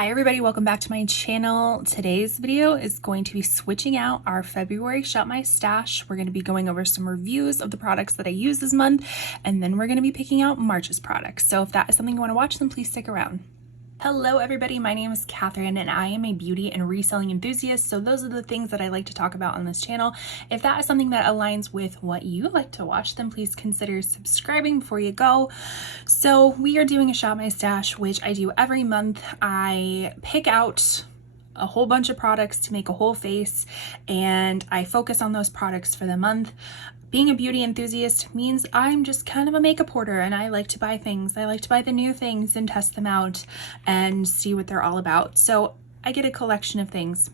Hi everybody, welcome back to my channel. Today's video is going to be switching out our February Shop My Stash. We're going to be going over some reviews of the products that I use this month, and then we're going to be picking out March's products. So if that is something you want to watch, then please stick around. Hello everybody, my name is Catherine and I am a beauty and reselling enthusiast, so those are the things that I like to talk about on this channel. If that is something that aligns with what you like to watch, then please consider subscribing before you go. So we are doing a Shop My Stash, which I do every month. I pick out a whole bunch of products to make a whole face and I focus on those products for the month. Being a beauty enthusiast means I'm just kind of a makeup hoarder and I like to buy things. I like to buy the new things and test them out and see what they're all about. So I get a collection of things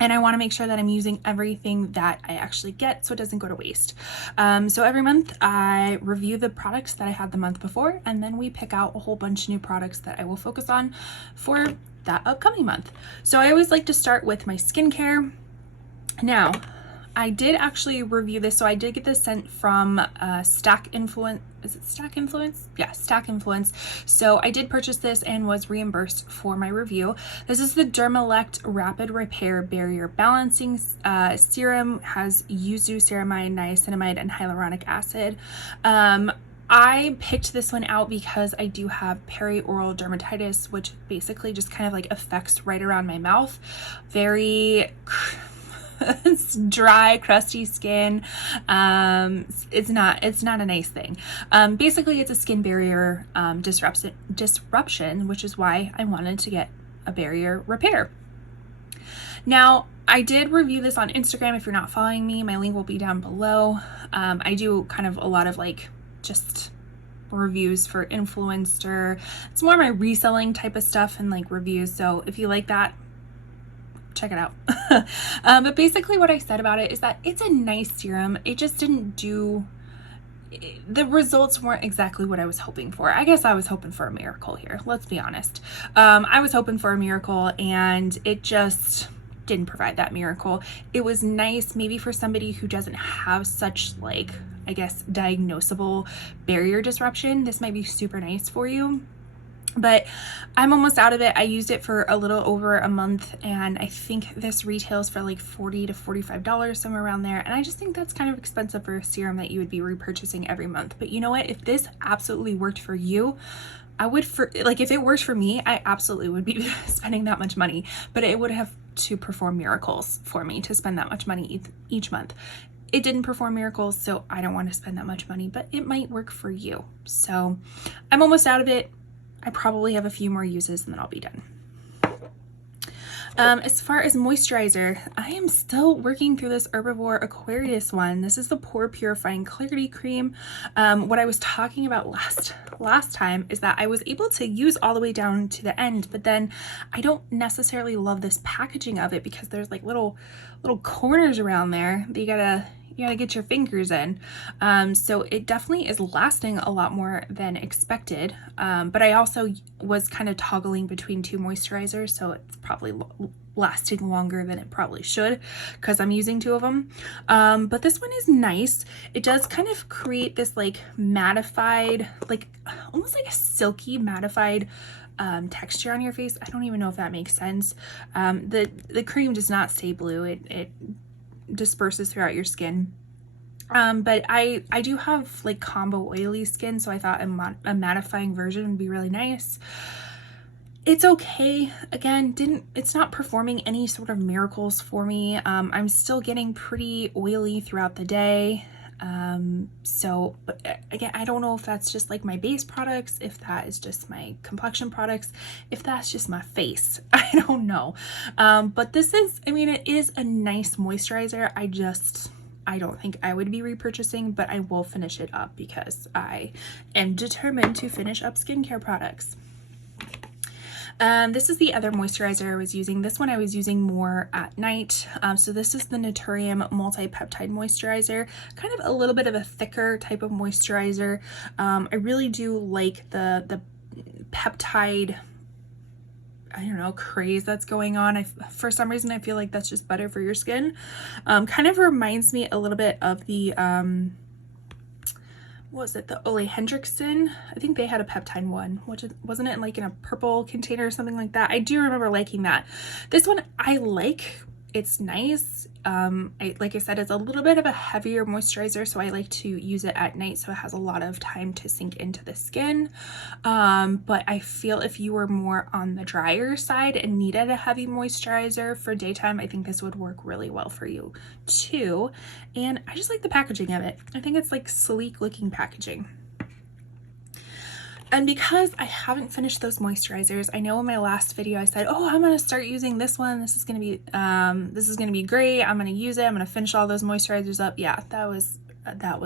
and I want to make sure that I'm using everything that I actually get so it doesn't go to waste. So every month I review the products that I had the month before, and then we pick out a whole bunch of new products that I will focus on for that upcoming month. So I always like to start with my skincare. Now, I did actually review this, so I did get this sent from Stack Influence. Is it Stack Influence? Yeah, Stack Influence. So I did purchase this and was reimbursed for my review. This is the Dermalect Rapid Repair Barrier Balancing Serum. Has yuzu, ceramide, niacinamide, and hyaluronic acid. I picked this one out because I do have perioral dermatitis, which basically just kind of like affects right around my mouth. Very it's dry, crusty skin. It's not a nice thing. Basically it's a skin barrier disruption, which is why I wanted to get a barrier repair. Now, I did review this on Instagram. If you're not following me, my link will be down below. I do kind of a lot of like just reviews for influencer. It's more my reselling type of stuff and like reviews. So if you like that, check it out. But basically what I said about it is that it's a nice serum. It just didn't do, the results weren't exactly what I was hoping for. I guess I was hoping for a miracle here. Let's be honest. I was hoping for a miracle and it just didn't provide that miracle. It was nice maybe for somebody who doesn't have such like, I guess, diagnosable barrier disruption. This might be super nice for you. But I'm almost out of it. I used it for a little over a month and I think this retails for like $40 to $45, somewhere around there. And I just think that's kind of expensive for a serum that you would be repurchasing every month. But you know what? If this absolutely worked for you, I would, if it worked for me, I absolutely would be spending that much money. But it would have to perform miracles for me to spend that much money each month. It didn't perform miracles, so I don't want to spend that much money, but it might work for you. So I'm almost out of it. I probably have a few more uses and then I'll be done. As far as moisturizer, I am still working through this Herbivore Aquarius one. This is the Pore Purifying Clarity Cream. What I was talking about last time is that I was able to use all the way down to the end, but then I don't necessarily love this packaging of it because there's like little corners around there that you gotta get your fingers in. So it definitely is lasting a lot more than expected. But I also was kind of toggling between two moisturizers, so it's probably lasting longer than it probably should because I'm using two of them. But this one is nice. It does kind of create this like mattified, like almost like a silky mattified texture on your face. I don't even know if that makes sense. The cream does not stay blue. It disperses throughout your skin. But I do have like combo oily skin, so I thought a mattifying version would be really nice. It's okay. Again, it's not performing any sort of miracles for me. I'm still getting pretty oily throughout the day. But again, I don't know if that's just like my base products, if that is just my complexion products, if that's just my face. I don't know. But this is, I mean, it is a nice moisturizer. I don't think I would be repurchasing, but I will finish it up because I am determined to finish up skincare products. This is the other moisturizer I was using. This one I was using more at night. So this is the Naturium Multi-Peptide Moisturizer, kind of a little bit of a thicker type of moisturizer. I really do like the peptide, I don't know, craze that's going on. For some reason, I feel like that's just better for your skin. Kind of reminds me a little bit of the, what was it, the Ole Hendrickson? I think they had a peptide one, which wasn't it like in a purple container or something like that? I do remember liking that. This one I like. It's nice. Like I said, it's a little bit of a heavier moisturizer, so I like to use it at night so it has a lot of time to sink into the skin. But I feel if you were more on the drier side and needed a heavy moisturizer for daytime, I think this would work really well for you too. And I just like the packaging of it. I think it's like sleek looking packaging. And because I haven't finished those moisturizers, I know in my last video I said, oh, I'm gonna start using this one. This is gonna be great. I'm gonna use it. I'm gonna finish all those moisturizers up. Yeah, that was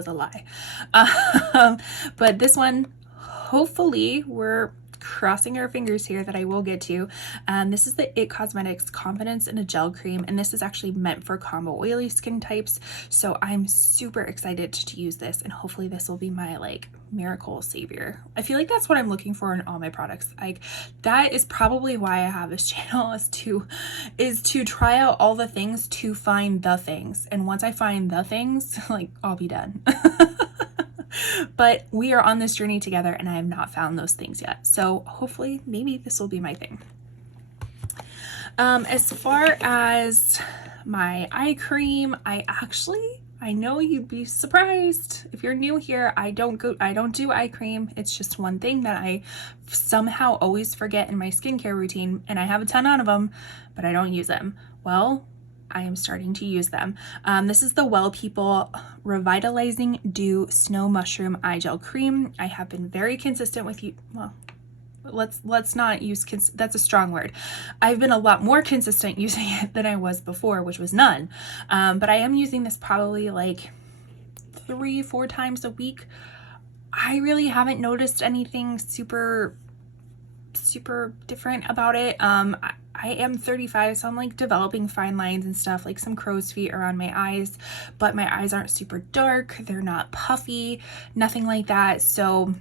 a lie. But this one, hopefully, we're crossing our fingers here that I will get to. This is the IT Cosmetics Confidence in a Gel Cream, and this is actually meant for combo oily skin types. So I'm super excited to use this, and hopefully this will be my like miracle savior. I feel like that's what I'm looking for in all my products. Like that is probably why I have this channel, is to try out all the things to find the things. And once I find the things, like I'll be done. But we are on this journey together and I have not found those things yet. So hopefully maybe this will be my thing. As far as my eye cream, I know you'd be surprised if you're new here. I don't do eye cream. It's just one thing that I somehow always forget in my skincare routine, and I have a ton of them, but I don't use them. Well, I am starting to use them. This is the Well People Revitalizing Dew Snow Mushroom Eye Gel Cream. I have been very consistent with you. Well, let's not use that's a strong word. I've been a lot more consistent using it than I was before, which was none. But I am using this probably like 3-4 times a week. I really haven't noticed anything super different about it. I am 35, so I'm like developing fine lines and stuff, like some crow's feet around my eyes, but my eyes aren't super dark. They're not puffy, nothing like that. So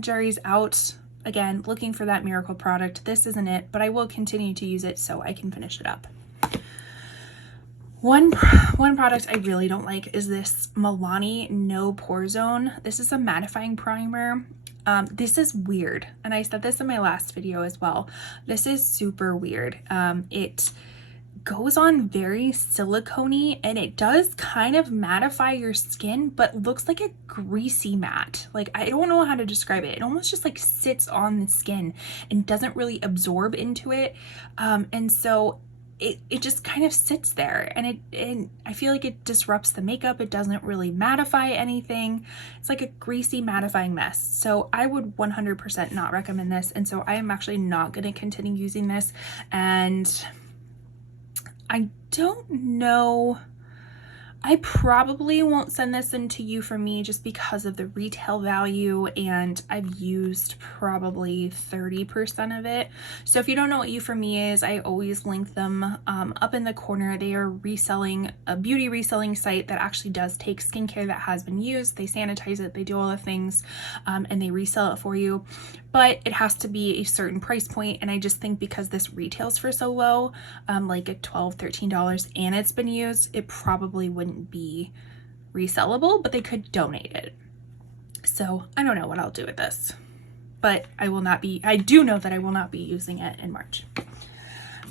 jury's out. Again, looking for that miracle product. This isn't it, but I will continue to use it so I can finish it up. One product I really don't like is this Milani No Pore Zone. This is a mattifying primer. This is weird, and I said this in my last video as well. This is super weird. It goes on very silicone-y, and it does kind of mattify your skin, but looks like a greasy matte. Like, I don't know how to describe it. It almost just like sits on the skin and doesn't really absorb into it. And so it just kind of sits there, and I feel like it disrupts the makeup. It doesn't really mattify anything. It's like a greasy mattifying mess. So I would 100% not recommend this. And so I am actually not going to continue using this. And I don't know. I probably won't send this in to you for me just because of the retail value, and I've used probably 30% of it. So if you don't know what You For Me is, I always link them up in the corner. They are a beauty reselling site that actually does take skincare that has been used. They sanitize it, they do all the things, and they resell it for you. But it has to be a certain price point, and I just think because this retails for so low, like at $12-13, and it's been used, it probably wouldn't be resellable, but they could donate it. So I don't know what I'll do with this, but I do know that I will not be using it in March.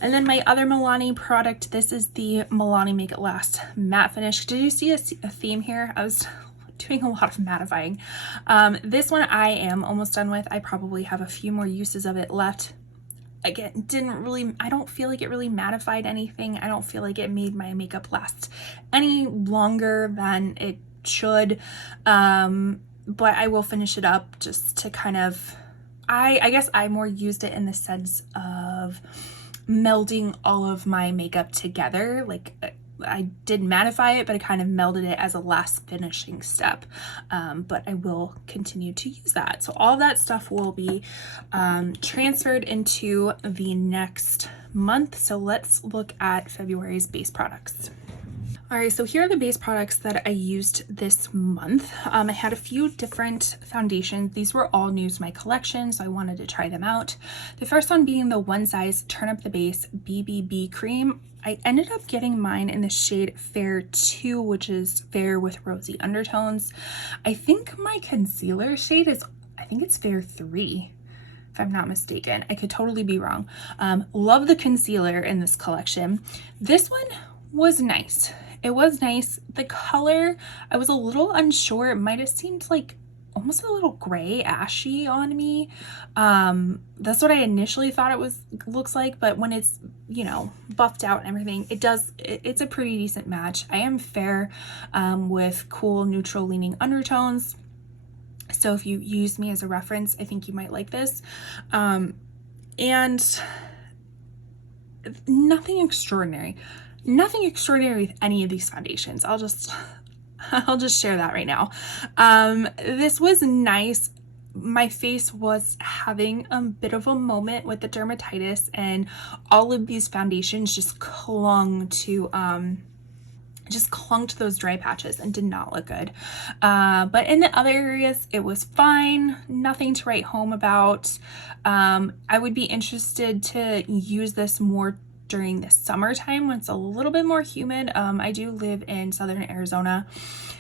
And then my other Milani product, this is the Milani Make It Last Matte Finish. Did you see a theme here? I was doing a lot of mattifying. This one I am almost done with. I probably have a few more uses of it left. Again, I don't feel like it really mattified anything. I don't feel like it made my makeup last any longer than it should. But I will finish it up just to kind of, I guess I more used it in the sense of melding all of my makeup together. Like, I did mattify it, but I kind of melded it as a last finishing step. But I will continue to use that. So all that stuff will be transferred into the next month. So let's look at February's base products. All right, so here are the base products that I used this month. I had a few different foundations. These were all new to my collection, so I wanted to try them out. The first one being the One Size Turn Up the Base BBB Cream. I ended up getting mine in the shade Fair 2, which is fair with rosy undertones. I think my concealer shade is, I think it's Fair 3. If I'm not mistaken. I could totally be wrong. Love the concealer in this collection. This one was nice. It was nice. The color, I was a little unsure. It might have seemed like almost a little gray, ashy on me. That's what I initially thought looks like, but when it's, you know, buffed out and everything, it's a pretty decent match. I am fair with cool neutral leaning undertones. So if you use me as a reference, I think you might like this. And nothing extraordinary with any of these foundations. I'll just share that right now. This was nice. My face was having a bit of a moment with the dermatitis, and all of these foundations just clung to those dry patches and did not look good. But in the other areas, it was fine. Nothing to write home about. I would be interested to use this more during the summertime when it's a little bit more humid. I do live in southern Arizona,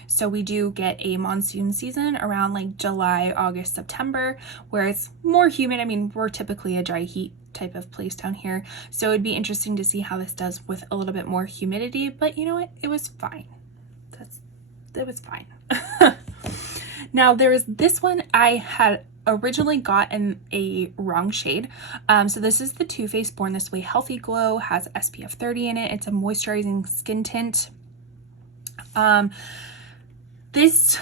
so we do get a monsoon season around like July, August, September, where it's more humid. I mean, we're typically a dry heat type of place down here, so it'd be interesting to see how this does with a little bit more humidity, but you know what, it was fine. It was fine. Now there was this one I had originally got in a wrong shade. So this is the Too Faced Born This Way Healthy Glow, has SPF 30 in it. It's a moisturizing skin tint. This,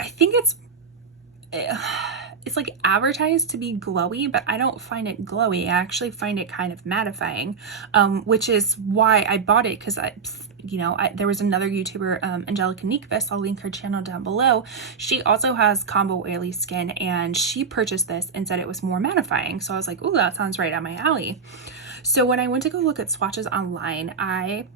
I think it's like advertised to be glowy, but I don't find it glowy. I actually find it kind of mattifying, which is why I bought it, because there was another YouTuber, Angelica Nikvis, I'll link her channel down below. She also has combo oily skin, and she purchased this and said it was more mattifying. So I was like, ooh, that sounds right up my alley. So when I went to go look at swatches online, I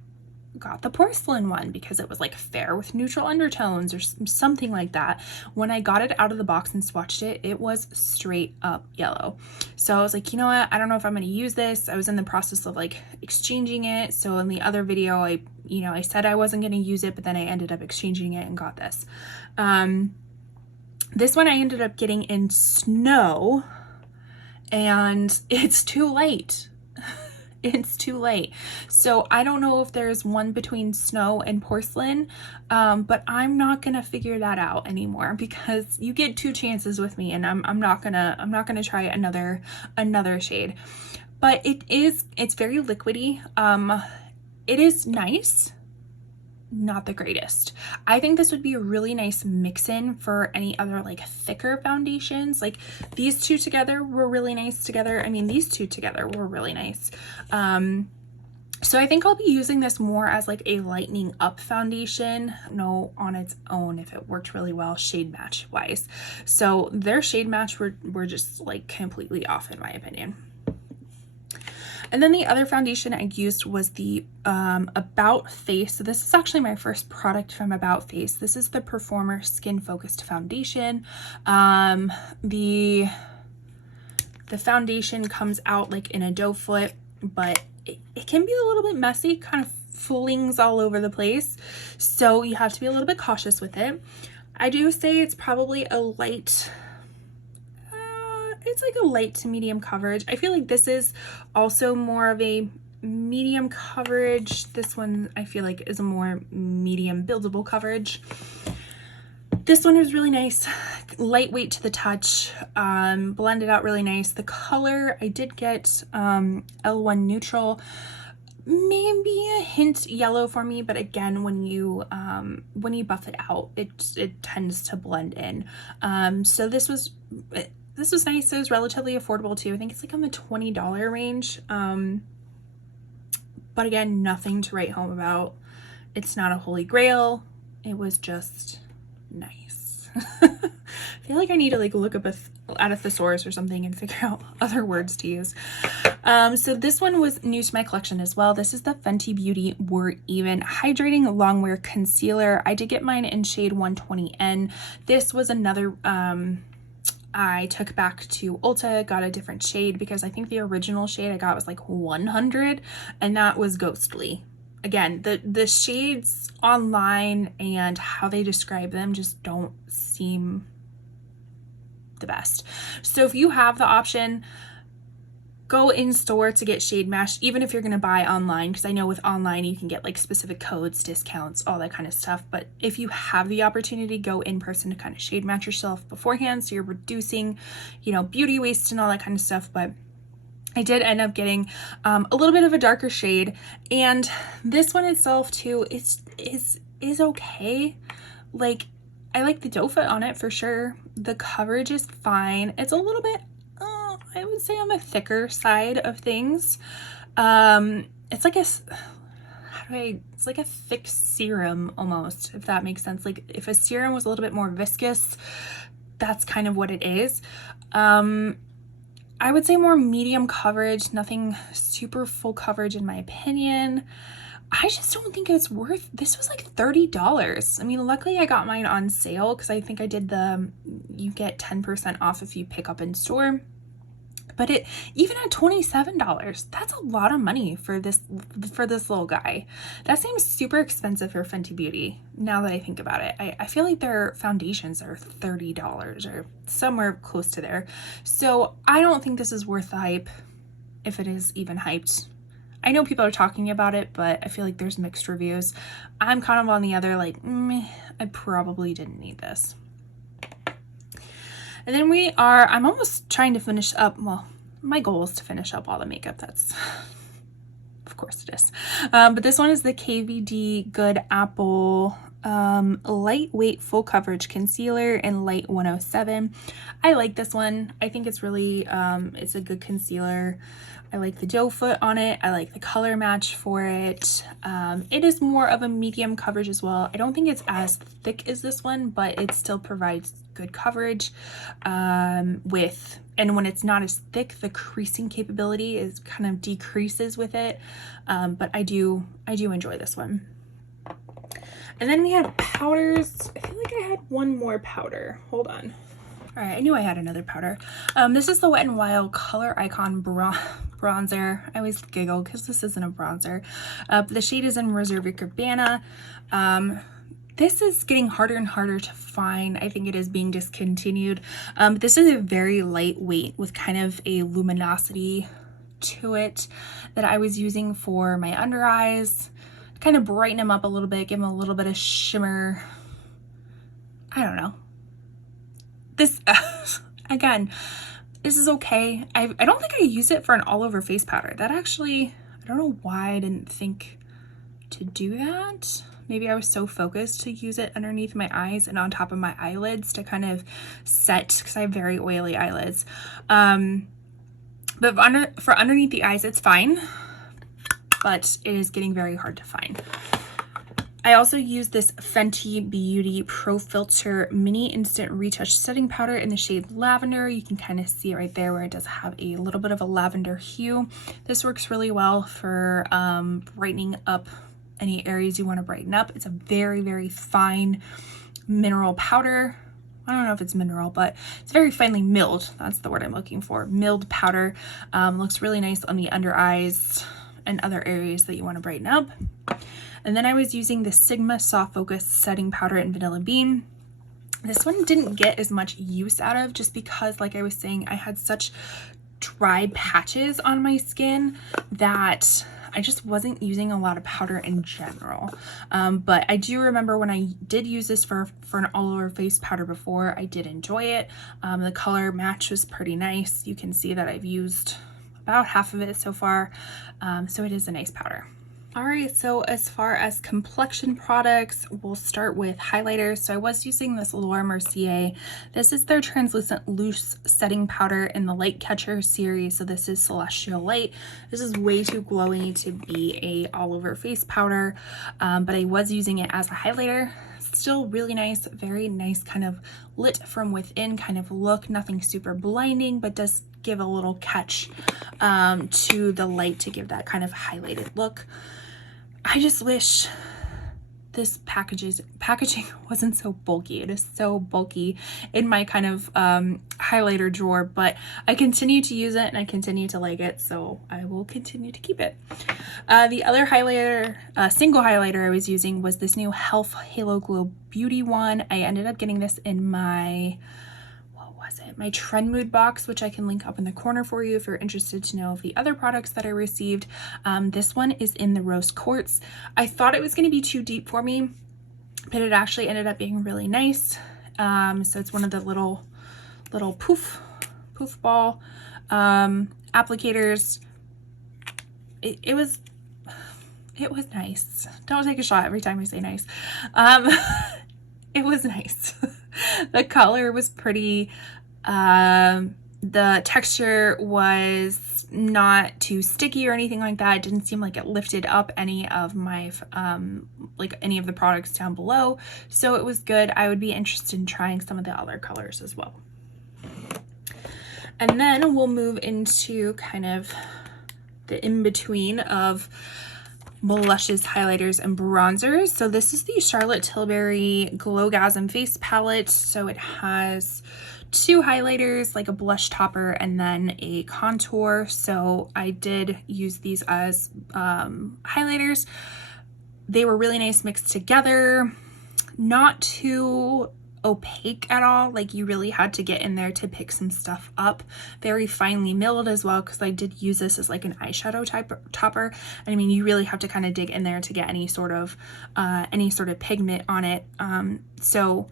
got the porcelain one because it was like fair with neutral undertones or something like that. When I got it out of the box and swatched it, it was straight up yellow. So I was like, you know what, I don't know if I'm going to use this. I was in the process of like exchanging it. So in the other video, I said I wasn't going to use it, but then I ended up exchanging it and got this. This one I ended up getting in Snow, and it's too late. It's too late. So I don't know if there's one between Snow and Porcelain, but I'm not gonna figure that out anymore, because you get two chances with me, and I'm not gonna try another shade. But it's very liquidy. It is nice, not the greatest. I think this would be a really nice mix-in for any other like thicker foundations. Like these two together were really nice together. I mean, these two together were really nice. So I think I'll be using this more as like a lightening up foundation, no, on its own, if it worked really well shade match wise. So their shade match were just like completely off in my opinion. And then the other foundation I used was the About Face. So this is actually my first product from About Face. This is the Performer Skin Focused Foundation. The foundation comes out like in a doe foot, but it can be a little bit messy, kind of flings all over the place. So you have to be a little bit cautious with it. I do say it's probably a light, it's like a light to medium coverage. I feel like this is also more of a medium coverage. This one I feel like is a more medium buildable coverage. This one is really nice, lightweight to the touch, blended out really nice. The color, I did get L1 neutral, maybe a hint yellow for me, but again, when you buff it out, it tends to blend in. So this was nice. It was relatively affordable too. I think it's like on the $20 range. But again, nothing to write home about. It's not a holy grail. It was just nice. I feel like I need to like look up at a thesaurus or something and figure out other words to use. So this one was new to my collection as well. This is the Fenty Beauty We're Even Hydrating Longwear Concealer. I did get mine in shade 120N. This was another I took back to Ulta, got a different shade because I think the original shade I got was like 100, and that was Ghostly. Again, the shades online and how they describe them just don't seem the best. So if you have the option, go in store to get shade matched, even if you're going to buy online, because I know with online you can get like specific codes, discounts, all that kind of stuff. But if you have the opportunity, go in person to kind of shade match yourself beforehand, so you're reducing, you know, beauty waste and all that kind of stuff. But I did end up getting a little bit of a darker shade, and this one itself too is okay. Like, I like the doe foot on it for sure. The coverage is fine. It's a little bit, I would say, on the thicker side of things. It's like it's like a thick serum almost, if that makes sense. Like if a serum was a little bit more viscous, that's kind of what it is. I would say more medium coverage, nothing super full coverage in my opinion. I just don't think it's worth, this was like $30. I mean, luckily I got mine on sale because I think I did you get 10% off if you pick up in store. But it, even at $27, that's a lot of money for this little guy. That seems super expensive for Fenty Beauty, now that I think about it. I feel like their foundations are $30 or somewhere close to there. So I don't think this is worth the hype, if it is even hyped. I know people are talking about it, but I feel like there's mixed reviews. I'm kind of on the other, like, I probably didn't need this. And then I'm almost trying to finish up, well, my goal is to finish up all the makeup. That's, of course it is. But this one is the KVD Good Apple Lightweight Full Coverage Concealer in Light 107. I like this one. I think it's really, it's a good concealer. I like the doe foot on it. I like the color match for it. It is more of a medium coverage as well. I don't think it's as thick as this one, but it still provides good coverage and when it's not as thick, the creasing capability is kind of decreases with it. But I do enjoy this one. And then we had powders. I feel like I had one more powder. Hold on. All right, I knew I had another powder. This is the Wet n Wild Color Icon bronzer. I always giggle because this isn't a bronzer. The shade is in Reserve Cabana. This is getting harder and harder to find. I think it is being discontinued. This is a very lightweight with kind of a luminosity to it that I was using for my under eyes. Kind of brighten them up a little bit, give them a little bit of shimmer. I don't know. This, again, this is okay. I don't think I use it for an all-over face powder. That actually, I don't know why I didn't think to do that. Maybe I was so focused to use it underneath my eyes and on top of my eyelids to kind of set, because I have very oily eyelids. But for underneath the eyes, it's fine, but it is getting very hard to find. I also use this Fenty Beauty Pro Filter Mini Instant Retouch Setting Powder in the shade Lavender. You can kind of see it right there where it does have a little bit of a lavender hue. This works really well for brightening up any areas you want to brighten up. It's a very, very fine mineral powder. I don't know if it's mineral, but it's very finely milled. That's the word I'm looking for. Milled powder. Looks really nice on the under eyes and other areas that you want to brighten up. And then I was using the Sigma Soft Focus Setting Powder in Vanilla Bean. This one didn't get as much use out of just because, like I was saying, I had such dry patches on my skin that I just wasn't using a lot of powder in general. But I do remember when I did use this for an all-over face powder before, I did enjoy it. The color match was pretty nice. You can see that I've used about half of it so far. So it is a nice powder. All right, so as far as complexion products, we'll start with highlighters. So I was using this Laura Mercier. This is their translucent loose setting powder in the Light Catcher series. So this is Celestial Light. This is way too glowy to be a all over face powder, but I was using it as a highlighter. still really nice, very nice kind of lit from within kind of look, nothing super blinding, but does give a little catch to the light to give that kind of highlighted look. I just wish this packaging wasn't so bulky. It is so bulky in my kind of highlighter drawer, but I continue to use it and I continue to like it, so I will continue to keep it. The other highlighter, single highlighter I was using was this new Health Halo Glow Beauty one. I ended up getting this in my, my Trend Mood box, which I can link up in the corner for you if you're interested to know of the other products that I received. This one is in the Rose Quartz. I thought it was going to be too deep for me, but it actually ended up being really nice. So it's one of the little poof ball applicators. It was nice. Don't take a shot every time I say nice. It was nice. The color was pretty. The texture was not too sticky or anything like that. It didn't seem like it lifted up any of my like any of the products down below, so it was good. I would be interested in trying some of the other colors as well. And then we'll move into kind of the in-between of blushes, highlighters, and bronzers. So this is the Charlotte Tilbury Glowgasm Face Palette. So it has 2 highlighters, like a blush topper, and then a contour. So I did use these as highlighters. They were really nice mixed together, not too opaque at all. Like you really had to get in there to pick some stuff up. Very finely milled as well, because I did use this as like an eyeshadow topper. And I mean, you really have to kind of dig in there to get any sort of pigment on it. So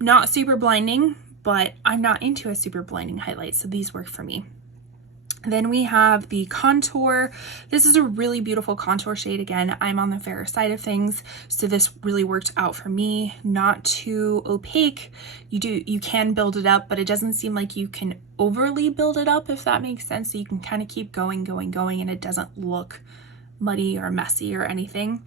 not super blinding, but I'm not into a super blinding highlight, so these work for me. Then we have the contour. This is a really beautiful contour shade. Again, I'm on the fairer side of things, so this really worked out for me. Not too opaque. You can build it up, but it doesn't seem like you can overly build it up, if that makes sense. So you can kind of keep going, and it doesn't look muddy or messy or anything.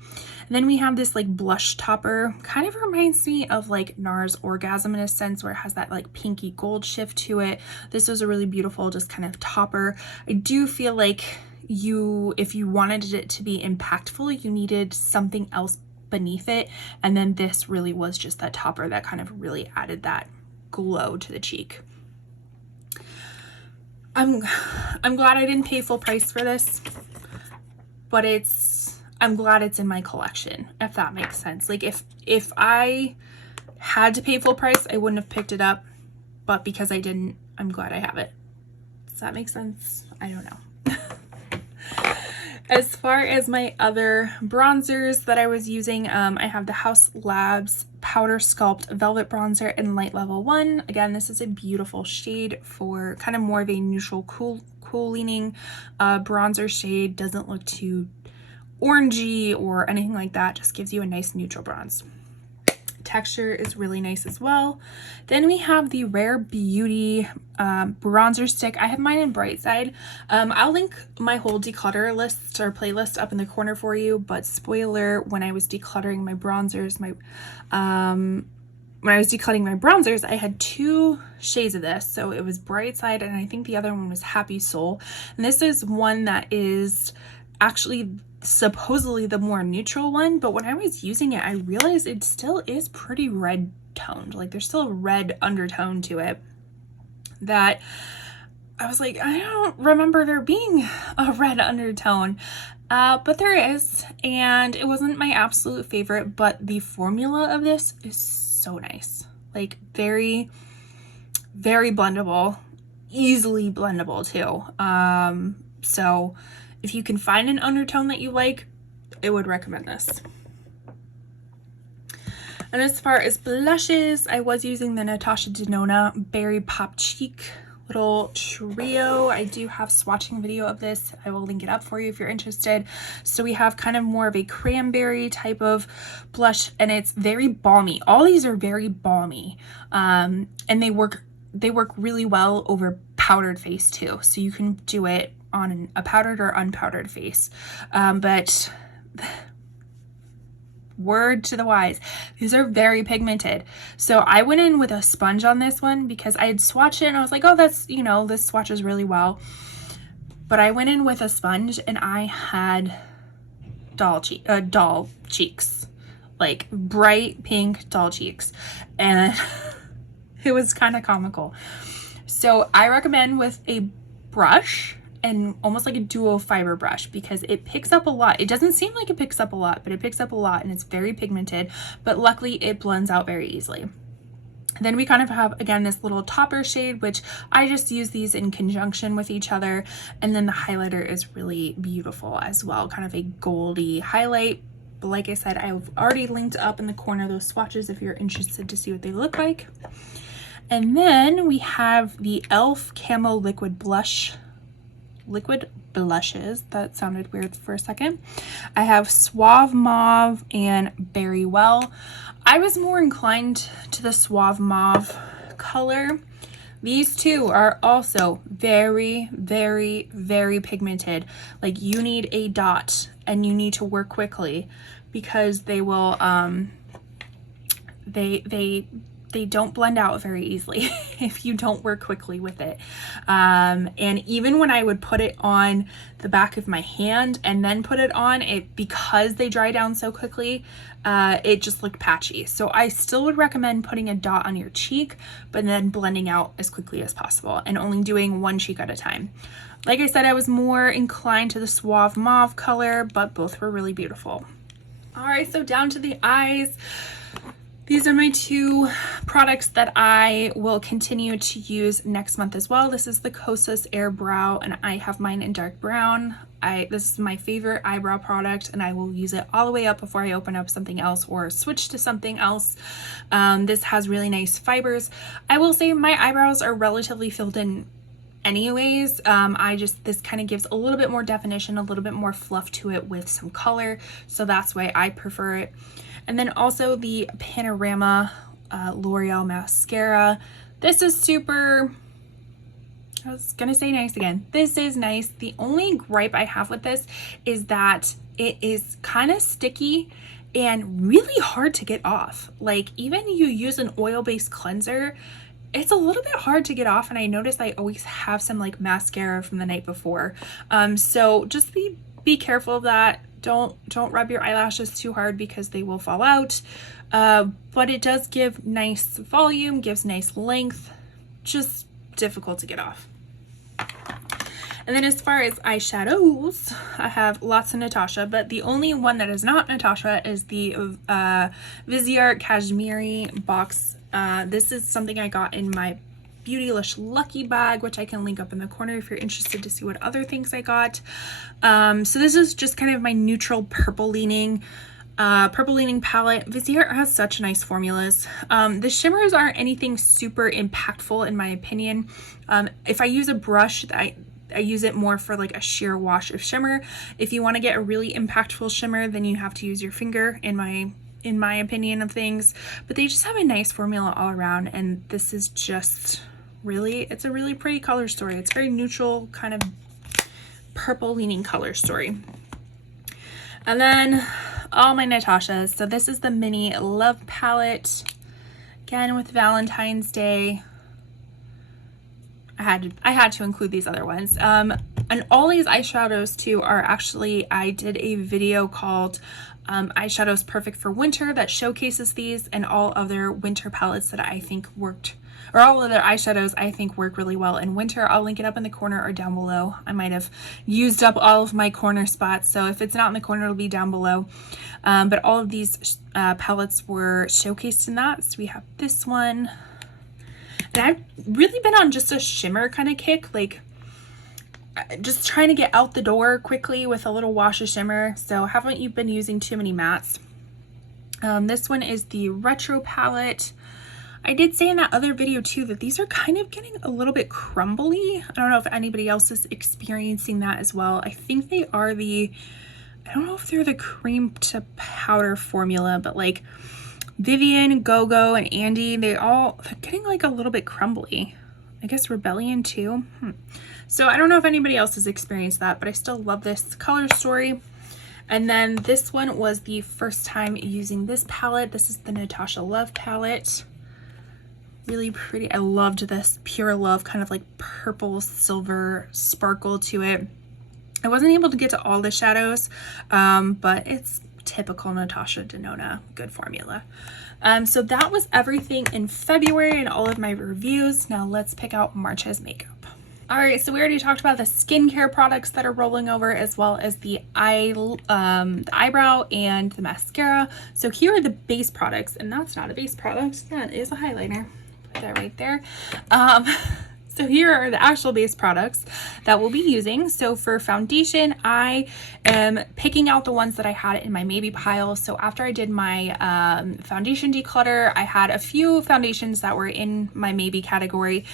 And then we have this like blush topper. Kind of reminds me of like NARS Orgasm in a sense, where it has that like pinky gold shift to it. This was a really beautiful just kind of topper. I do feel like if you wanted it to be impactful, you needed something else beneath it, and then this really was just that topper that kind of really added that glow to the cheek. I'm glad I didn't pay full price for this, but I'm glad it's in my collection, if that makes sense. Like if I had to pay full price, I wouldn't have picked it up, but because I didn't, I'm glad I have it. Does that make sense? I don't know. As far as my other bronzers that I was using, I have the Haus Labs Powder Sculpt Velvet Bronzer in Light Level 1. Again, this is a beautiful shade for kind of more of a neutral, cool leaning bronzer shade. Doesn't look too orangey or anything like that. Just gives you a nice neutral bronze. Texture is really nice as well. Then we have the Rare Beauty bronzer stick. I have mine in Bright Side. I'll link my whole declutter list or playlist up in the corner for you, but spoiler, when I was decluttering my bronzers, I had 2 shades of this. So it was Bright Side, and I think the other one was Happy Soul. And this is one that is actually supposedly the more neutral one, but when I was using it, I realized it still is pretty red toned. Like there's still a red undertone to it that I was like, I don't remember there being a red undertone, but there is, and it wasn't my absolute favorite, but the formula of this is so nice. Like very, very blendable, easily blendable too. So if you can find an undertone that you like, I would recommend this. And as far as blushes, I was using the Natasha Denona Berry Pop Cheek little trio. I do have swatching video of this. I will link it up for you if you're interested. So we have kind of more of a cranberry type of blush, and it's very balmy. All these are very balmy, and they work really well over powdered face too. So you can do it on a powdered or unpowdered face, but Word to the wise. These are very pigmented. So I went in with a sponge on this one because I had swatched it and I was like, oh, that's, you know, this swatches really well. But I went in with a sponge and I had doll cheeks, like bright pink doll cheeks. And it was kind of comical. So I recommend with a brush, and almost like a duo fiber brush, because it picks up a lot. It doesn't seem like it picks up a lot, but it picks up a lot, and it's very pigmented, but luckily it blends out very easily. Then we kind of have, again, this little topper shade, which I just use these in conjunction with each other. And then the highlighter is really beautiful as well, kind of a goldy highlight. But like I said, I've already linked up in the corner those swatches if you're interested to see what they look like. And then we have the e.l.f. Camo Liquid Blushes. That sounded weird for a second. I have Suave Mauve and Berry Well. I was more inclined to the Suave Mauve color. These two are also very, very, very pigmented. Like, you need a dot and you need to work quickly because they will, they don't blend out very easily if you don't work quickly with it. And even when I would put it on the back of my hand and then put it on, because they dry down so quickly, it just looked patchy. So I still would recommend putting a dot on your cheek, but then blending out as quickly as possible and only doing one cheek at a time. Like I said, I was more inclined to the Suave Mauve color, but both were really beautiful. All right, so down to the eyes. These are my two products that I will continue to use next month as well. This is the Kosas Air Brow, and I have mine in dark brown. This is my favorite eyebrow product, and I will use it all the way up before I open up something else or switch to something else. This has really nice fibers. I will say my eyebrows are relatively filled in anyways. This kind of gives a little bit more definition, a little bit more fluff to it with some color. So that's why I prefer it. And then also the Panorama L'Oreal mascara. This is super, I was gonna say nice again. This is nice. The only gripe I have with this is that it is kind of sticky and really hard to get off. Like, even you use an oil-based cleanser, it's a little bit hard to get off, and I notice I always have some like mascara from the night before. So just be careful of that. Don't rub your eyelashes too hard because they will fall out. But it does give nice volume, gives nice length, just difficult to get off. And then as far as eyeshadows, I have lots of Natasha, but the only one that is not Natasha is the Viseart Kashmiri box. This is something I got in my Beautylish Lucky Bag, which I can link up in the corner if you're interested to see what other things I got. So this is just kind of my neutral purple leaning palette. Viseart has such nice formulas. The shimmers aren't anything super impactful in my opinion. If I use a brush, I use it more for like a sheer wash of shimmer. If you want to get a really impactful shimmer, then you have to use your finger, in my opinion of things. But they just have a nice formula all around, and this is just really, it's a really pretty color story. It's very neutral, kind of purple leaning color story. And then all my Natashas. So this is the mini Love palette, again with Valentine's Day. I had to include these other ones. And all these eyeshadows too are actually, I did a video called eyeshadows perfect for winter that showcases these and all other winter palettes that I think worked, or all other eyeshadows I think work really well in winter. I'll link it up in the corner or down below. I might have used up all of my corner spots, so if it's not in the corner, it'll be down below. But all of these palettes were showcased in that. So we have this one. And I've really been on just a shimmer kind of kick, like just trying to get out the door quickly with a little wash of shimmer. So haven't you been using too many mattes? This one is the Retro palette. I did say in that other video too that these are kind of getting a little bit crumbly. I don't know if anybody else is experiencing that as well. I think they are I don't know if they're the cream to powder formula, but like Vivian, Go-Go, and Andy, they're getting like a little bit crumbly. I guess Rebellion too. So I don't know if anybody else has experienced that, but I still love this color story. And then this one was the first time using this palette. This is the Natasha Love palette. Really pretty. I loved this Pure Love kind of like purple silver sparkle to it. I wasn't able to get to all the shadows, but it's typical Natasha Denona, good formula. So that was everything in February and all of my reviews. Now let's pick out March's makeup. All right, so we already talked about the skincare products that are rolling over, as well as the eyebrow and the mascara. So here are the base products, and that's not a base product, that is a highlighter. Put that right there. So here are the actual base products that we'll be using. So for foundation, I am picking out the ones that I had in my maybe pile. So after I did my foundation declutter, I had a few foundations that were in my maybe category.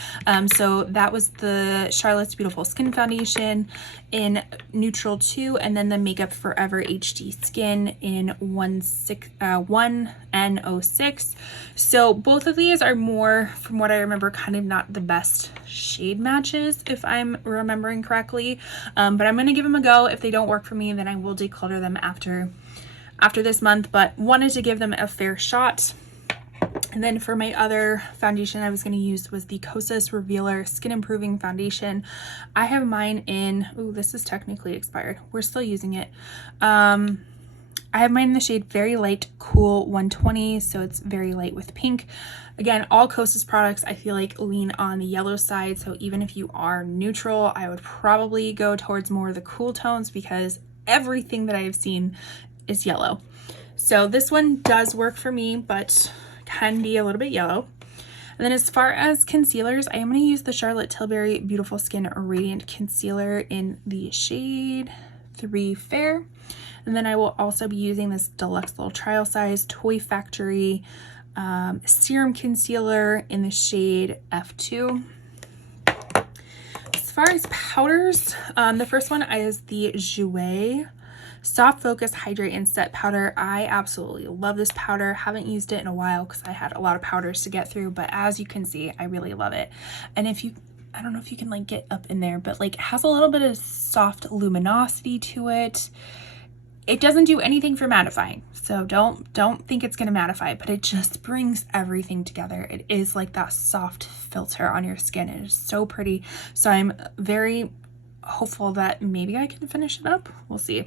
So that was the Charlotte's Beautiful Skin Foundation in Neutral 2, and then the Makeup Forever HD Skin in 1N06. So both of these are more, from what I remember, kind of not the best shade matches, if I'm remembering correctly, but I'm going to give them a go. If they don't work for me, then I will declutter them after this month, but wanted to give them a fair shot. And then for my other foundation I was going to use was the Kosas Revealer Skin Improving Foundation. I have mine in, ooh, this is technically expired, we're still using it. I have mine in the shade Very Light Cool 120, so it's very light with pink. Again, all Kosas products I feel like lean on the yellow side, so even if you are neutral, I would probably go towards more of the cool tones because everything that I have seen is yellow. So this one does work for me, but can be a little bit yellow. And then as far as concealers, I am going to use the Charlotte Tilbury Beautiful Skin Radiant Concealer in the shade 3 Fair. And then I will also be using this deluxe little trial size Toy Factory Serum Concealer in the shade F2. As far as powders, the first one is the Jouer Soft Focus Hydrate and Set Powder. I absolutely love this powder. Haven't used it in a while because I had a lot of powders to get through, but as you can see, I really love it. And if you, I don't know if you can like get up in there, but like it has a little bit of soft luminosity to it. It doesn't do anything for mattifying, so don't think it's going to mattify, but it just brings everything together. It is like that soft filter on your skin. It is so pretty. So I'm very hopeful that maybe I can finish it up. We'll see.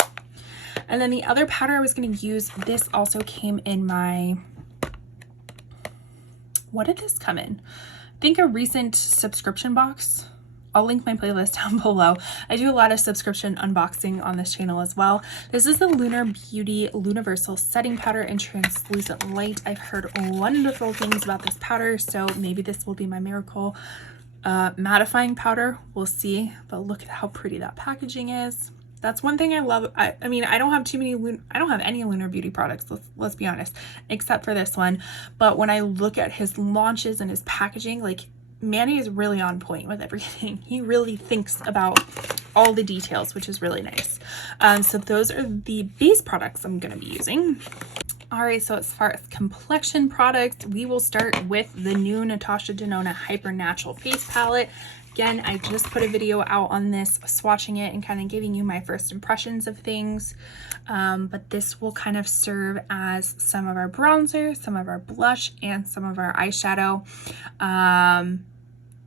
And then the other powder I was going to use, this also came in my, what did this come in? I think a recent subscription box. I'll link my playlist down below. I do a lot of subscription unboxing on this channel as well. This is the Lunar Beauty Universal Setting Powder in Translucent Light. I've heard wonderful things about this powder, so maybe this will be my miracle mattifying powder. We'll see, but look at how pretty that packaging is. That's one thing I love. I mean, I don't have any Lunar Beauty products, let's be honest, except for this one. But when I look at his launches and his packaging, like, Manny is really on point with everything. He really thinks about all the details, which is really nice. So those are the base products I'm going to be using. All right, so as far as complexion products, we will start with the new Natasha Denona Hyper Natural Face Palette. Again, I just put a video out on this, swatching it and kind of giving you my first impressions of things. But this will kind of serve as some of our bronzer, some of our blush, and some of our eyeshadow.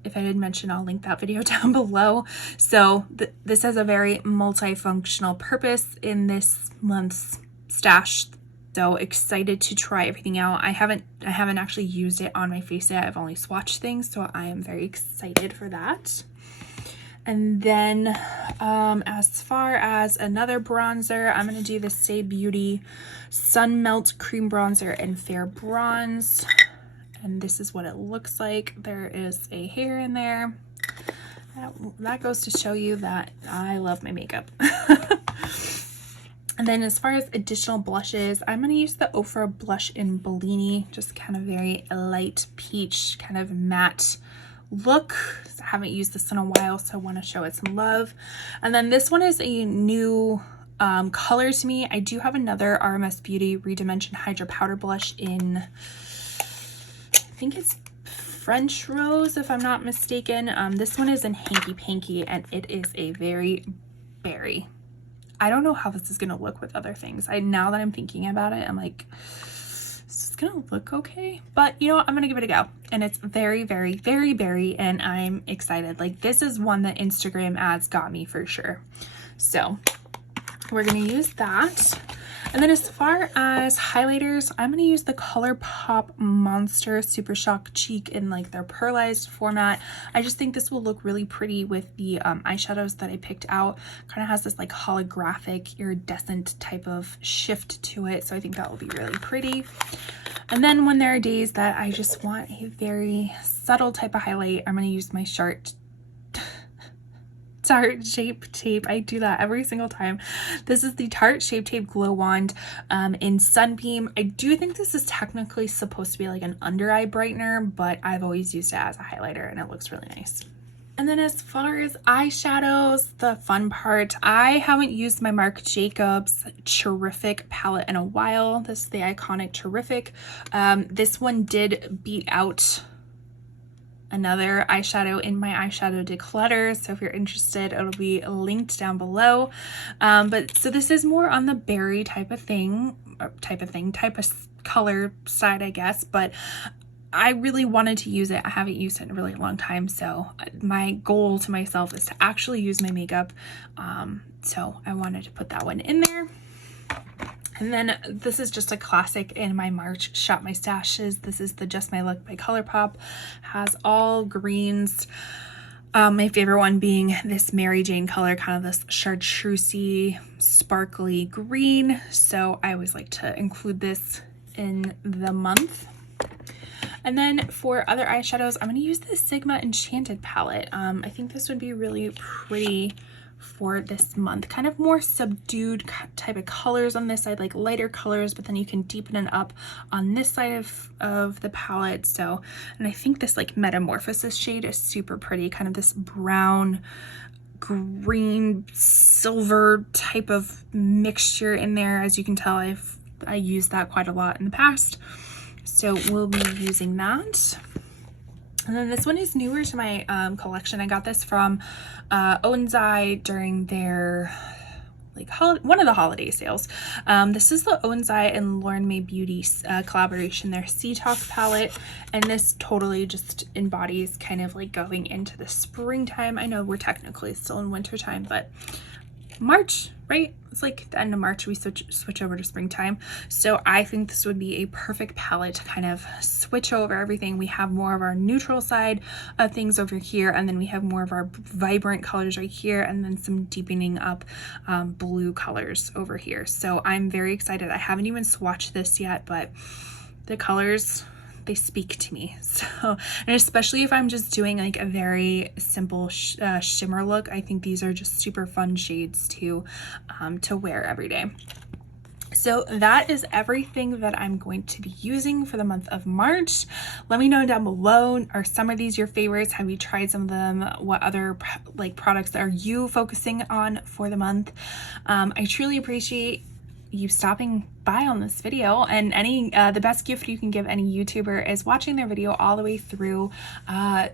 If I didn't mention, I'll link that video down below. So this has a very multifunctional purpose in this month's stash. So excited to try everything out. I haven't actually used it on my face yet. I've only swatched things, so I am very excited for that. And then as far as another bronzer, I'm going to do the Say Beauty Sun Melt Cream Bronzer in Fair Bronze. And this is what it looks like. There is a hair in there. That goes to show you that I love my makeup. And then as far as additional blushes, I'm going to use the Ofra blush in Bellini, just kind of very light peach, kind of matte look. I haven't used this in a while, so I want to show it some love. And then this one is a new color to me. I do have another RMS Beauty Redimension Hydra Powder Blush in, I think it's French Rose, if I'm not mistaken. This one is in Hanky Panky, and it is a very berry. I don't know how this is gonna look with other things. Now that I'm thinking about it, I'm like, is this gonna look okay? But you know what, I'm gonna give it a go. And it's very, very, very berry, and I'm excited. Like, this is one that Instagram ads got me for sure. So we're gonna use that. And then as far as highlighters, I'm going to use the ColourPop Monster Super Shock Cheek in like their pearlized format. I just think this will look really pretty with the eyeshadows that I picked out. Kind of has this like holographic, iridescent type of shift to it. So I think that will be really pretty. And then when there are days that I just want a very subtle type of highlight, I'm going to use my Tarte Shape Tape. I do that every single time. This is the Tarte Shape Tape Glow Wand in Sunbeam. I do think this is technically supposed to be like an under eye brightener, but I've always used it as a highlighter and it looks really nice. And then as far as eyeshadows, the fun part, I haven't used my Marc Jacobs Terrific palette in a while. This is the iconic Terrific. This one did beat out another eyeshadow in my eyeshadow declutter, so if you're interested, it'll be linked down below. But so this is more on the berry type of color side, I guess, but I really wanted to use it. I haven't used it in a really long time, so my goal to myself is to actually use my makeup, so I wanted to put that one in there. And then this is just a classic in my March Shop My Stashes. This is the Just My Look by ColourPop. Has all greens. My favorite one being this Mary Jane color, kind of this chartreusey, sparkly green. So I always like to include this in the month. And then for other eyeshadows, I'm going to use the Sigma Enchanted palette. I think this would be really pretty for this month. Kind of more subdued type of colors on this side, like lighter colors, but then you can deepen it up on this side of the palette. So, and I think this like Metamorphosis shade is super pretty, kind of this brown, green, silver type of mixture in there. As you can tell, I used that quite a lot in the past. So we'll be using that. And then this one is newer to my collection. I got this from Onsai during their one of the holiday sales. This is the Onsai and Lauren May Beauty collaboration, their Sea Talk palette, and this totally just embodies kind of like going into the springtime. I know we're technically still in wintertime, but March, right? It's like the end of March we switch over to springtime. So I think this would be a perfect palette to kind of switch over everything. We have more of our neutral side of things over here, and then we have more of our vibrant colors right here, and then some deepening up blue colors over here. So I'm very excited. I haven't even swatched this yet, but the colors, they speak to me. So, and especially if I'm just doing like a very simple shimmer look, I think these are just super fun shades to wear every day. So that is everything that I'm going to be using for the month of March. Let me know down below, are some of these your favorites? Have you tried some of them? What other like products are you focusing on for the month? I truly appreciate you stopping by on this video, and the best gift you can give any YouTuber is watching their video all the way through,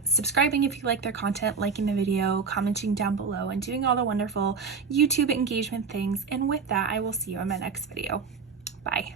subscribing if you like their content, liking the video, commenting down below, and doing all the wonderful YouTube engagement things. And with that, I will see you in my next video. Bye.